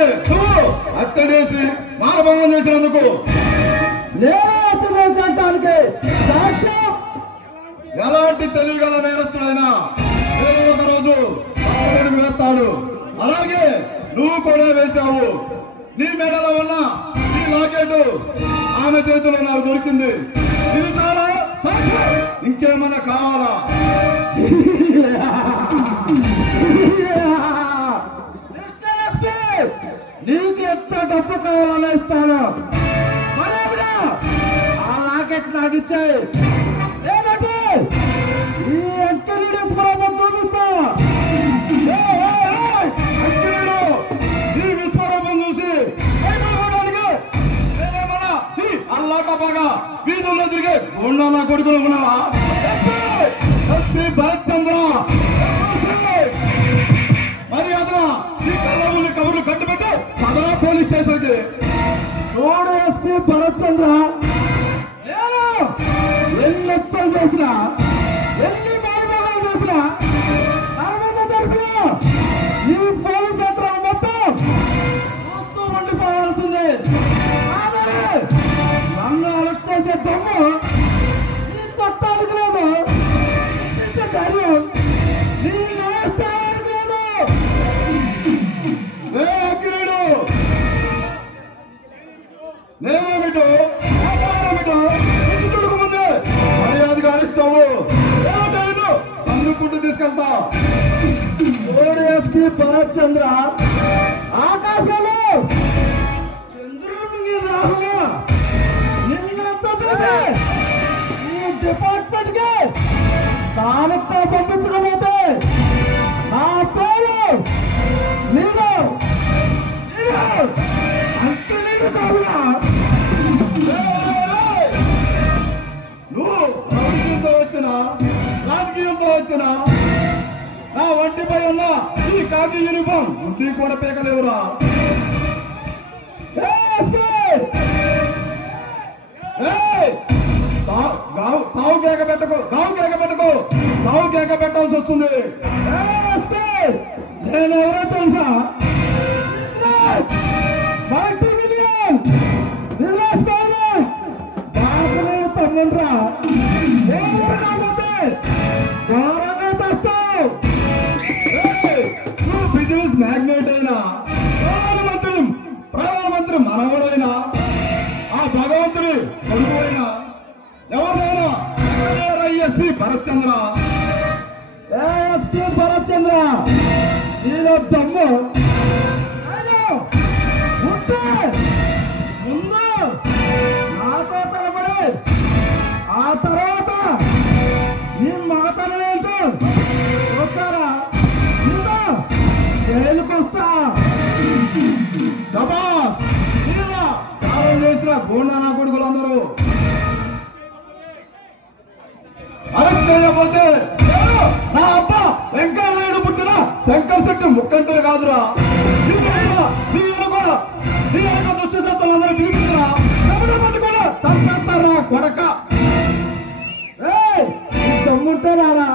అలాగే నువ్వు హత్య చేసి మానభంగం చేసినందుకు సాక్ష్యం ఎలాంటి తెలియగల నేరస్తుడైనా ఏదో ఒక రోజు వేస్తాడు. అలాగే నువ్వు కూడా వేశావు. నీ మెడల వల్ల నీ లాకెట్ ఆమె చేతిలో నాకు దొరికింది. ఇది చాలా సాక్ష్యం. ఇంకేమన్నా కావాలా? నీకు ఎంత డబ్బు కావాలని ఇస్తాను. ఆ లాకెట్ నాకు ఇచ్చాయి. లేదంటే ఈ అంకెలు చూపిస్తా. నీ విశ్వరూపం చూసి అల్లాక బాగా వీధుల్లో తిరిగే ఉన్న నా కొడుకులు ఉన్నావా? భరత్ చంద్ర మరి అతను ఈ కళ్ళ కబుర్లు కట్టుబెట్టి పదరా పోలీస్ స్టేషన్కి. చూడు ఎస్పీ భరత్ చంద్ర, నేను ఎన్ని లక్షలు చేసినా ఎన్ని మానవాళ్ళు చేసినా తర్వాత జరిపిన ఈ పోలీస్ యంత్రం మొత్తం చూస్తూ ఉండిపోవాల్సిందే. ಆದರೆ నన్ను అరెస్ట్ చేసే దమ్ము ఈ చట్టానికి లేదు. ధైర్యం నీ న్యాయస్థానానికి లేదు. నేనేమిటో ఇంటికి ముందే మర్యాదగా అరిస్తావు. అందుకుంటూ తీసుకెళ్తా. ఎస్పీ భరత్ చంద్ర, ఆకాశంలో చంద్రునికి రాహుగా నిన్నంతా చూసి ఈ డిపార్ట్మెంట్ కి తాలూకా పంపించకపోతే నా పేరు నీడు అంత నీడు కాదుగా. నువ్వు రాజకీయంతో వచ్చినా నా ఒంటిపై ఉన్న ఈ కాకి యూనిఫామ్ ఇంటికి కూడా పీకలేవురా. సావు కేక పెట్టకు, సావు కేక పెట్టాల్సి వస్తుంది. నేనెవరో తెలుసా? తమ్ముండ్రా ఘోరంగా తెస్తావు. నువ్వు బిజినెస్ మ్యాగ్నెట్ అయినా ప్రధానమంత్రి మనవడైనా ఆ భగవంతుడి కొడుకు అయినా ఎవరైనా ఎస్పీ భరత్ చంద్ర, ఎస్పీ భరత్ చంద్ర, నీలో దమ్ము ఉంటే ముందు నాతో తలపడి ఆ తర్వాత నీ మగతనం ఏంటో చూస్తారా? జైలుకు వస్తా. కాలం చేసిన గోండా నా కొడుకులందరూ అరెస్ట్ చేయకపోతే నా అబ్బా వెంకయ్యనాయుడు పుట్టిన శంకర్ చెట్టు ముక్కంటే కాదురా. నీ వెనక దుష్టి సత్తులందరూ పిలిపించరా. కూడా తప్పేస్తారా కొడక. దమ్ముంటే రారా.